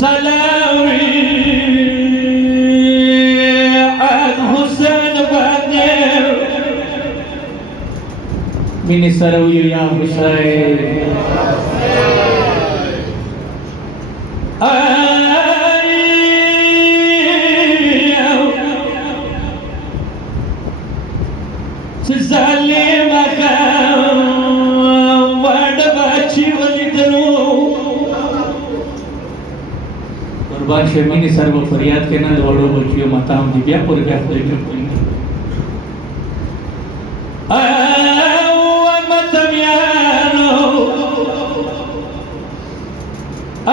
سلامی از حسین بنده مینی سروی یا حسین ظالم وړ بچی ولیدلو قربان شمینی سر و فریاد کې نه د وړو بچیو متام دی بیا پورې بیا خدای ته کوي او متم یانو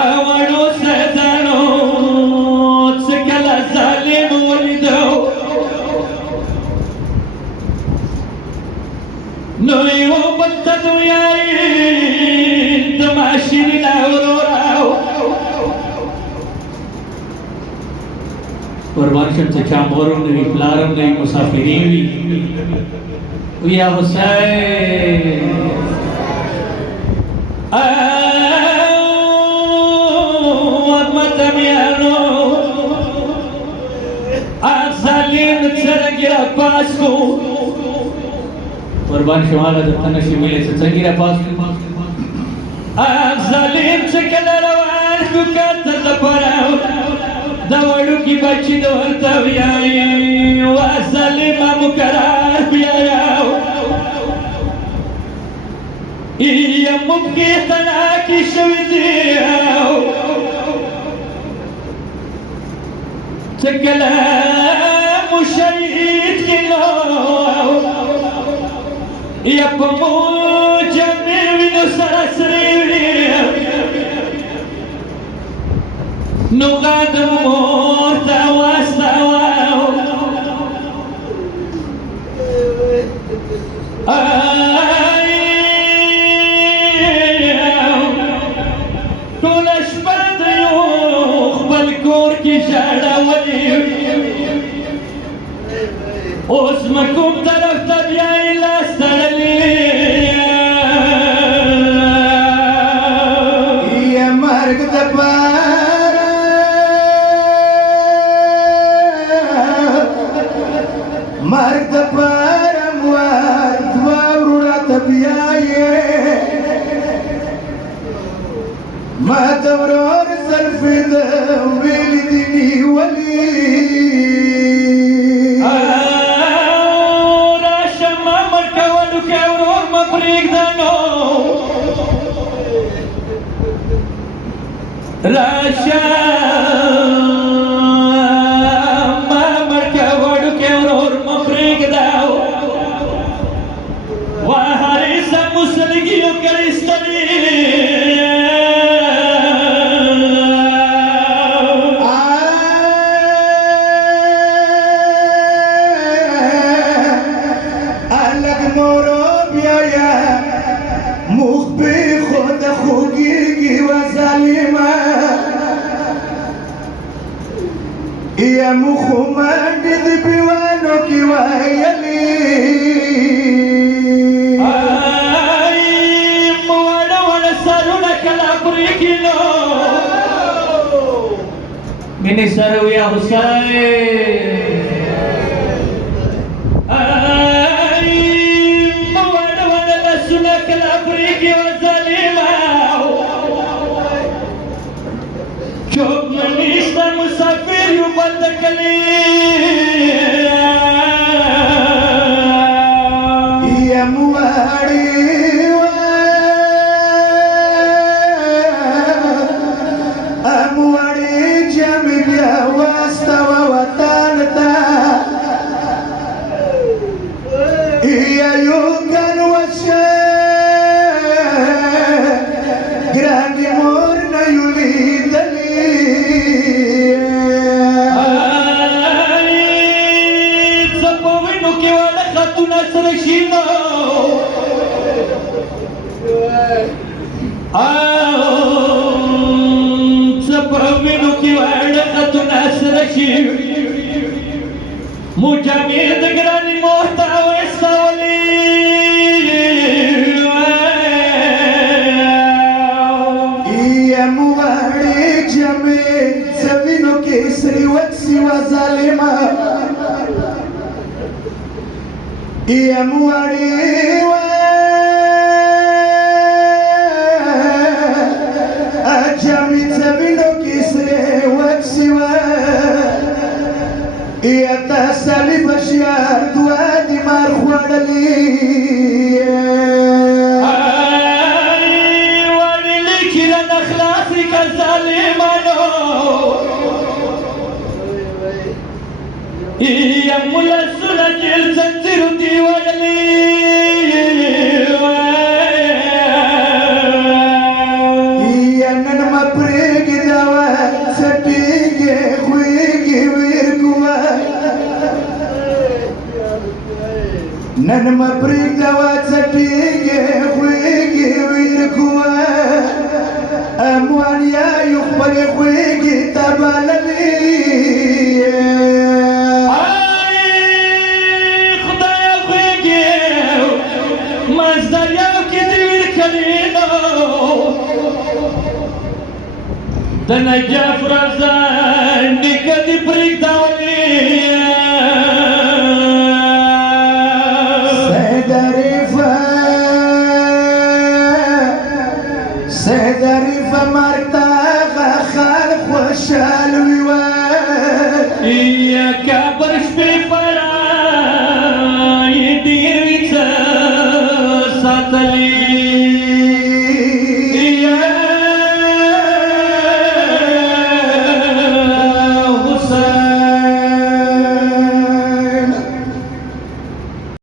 او وړو سدانو څکل ظالم ولیدو نو یو بنتو یای تماشیر لاورو قربان شم چې چا مورم نوی پلارم نوی مسافری وی ویا حسین متمیانو ظالم څرګرا پاسو قربان شماله د تنشي ملي څنګه پاس ظالم څنګه روان وکړه د پراو دا وړو کی بچی د ورته ویای وا ظالم مقرر بیاو ای ممکن تنا کی شوی دی څنګه مشهید کلو یا په موجه مې وینو سره سرې نو غادم مور ته واستاوه ټوله شپه د یو خپل کور کې ژړولې اوس مې کوم طرف ته بیایې لاس تړلی یا مرګ دپاره مرګ دپاره موار دوه وروڼه ته بیایې ما ته ورور زلفې د ویلې دي نیولي راشا ما مرکه وړو کې ورور مفریق داو وهاري سمسلګیو کړستلی الګ مورو بیا یا مخبي خود خوږیږي و ظالمه یا مخمد د بیوانو کی وایلی ای موړ وړ سرونه کلا پرې کینو مینه سره ویا حسین ای موړ وړ سرونه کلا پرې کی و ظالما چوک منیشتا مسافر یو بند کلی یا مواری مواری جمی بیا واسطا و وطن تا یا یوگن وشه گرانی مور نیولی دلی زپوینو کې وړه خاتونه سره شینو زپوینو کې وړه خاتونه سره شینو مجاهد ګرانی موت او استولي یا مواری جمی سليمة يا مواري أجامي تبينو كيسري وكسوا يا تسالي بشيار دوادي مارخوار لي واني لكي لنخلاصي كالظالمانو يا مولا سنجل سنزيرو ديواني يا ننما بريقي دوا سبيقي خويقي ويركوا ننما بريق دوا سبيقي خويقي ويركوا أموال يا يخبر خويقي تبالني دنا جعفر زان دي بريك داوني سيد ريفا مرتاغ خالق وشال ويوان يا كبر شبيبا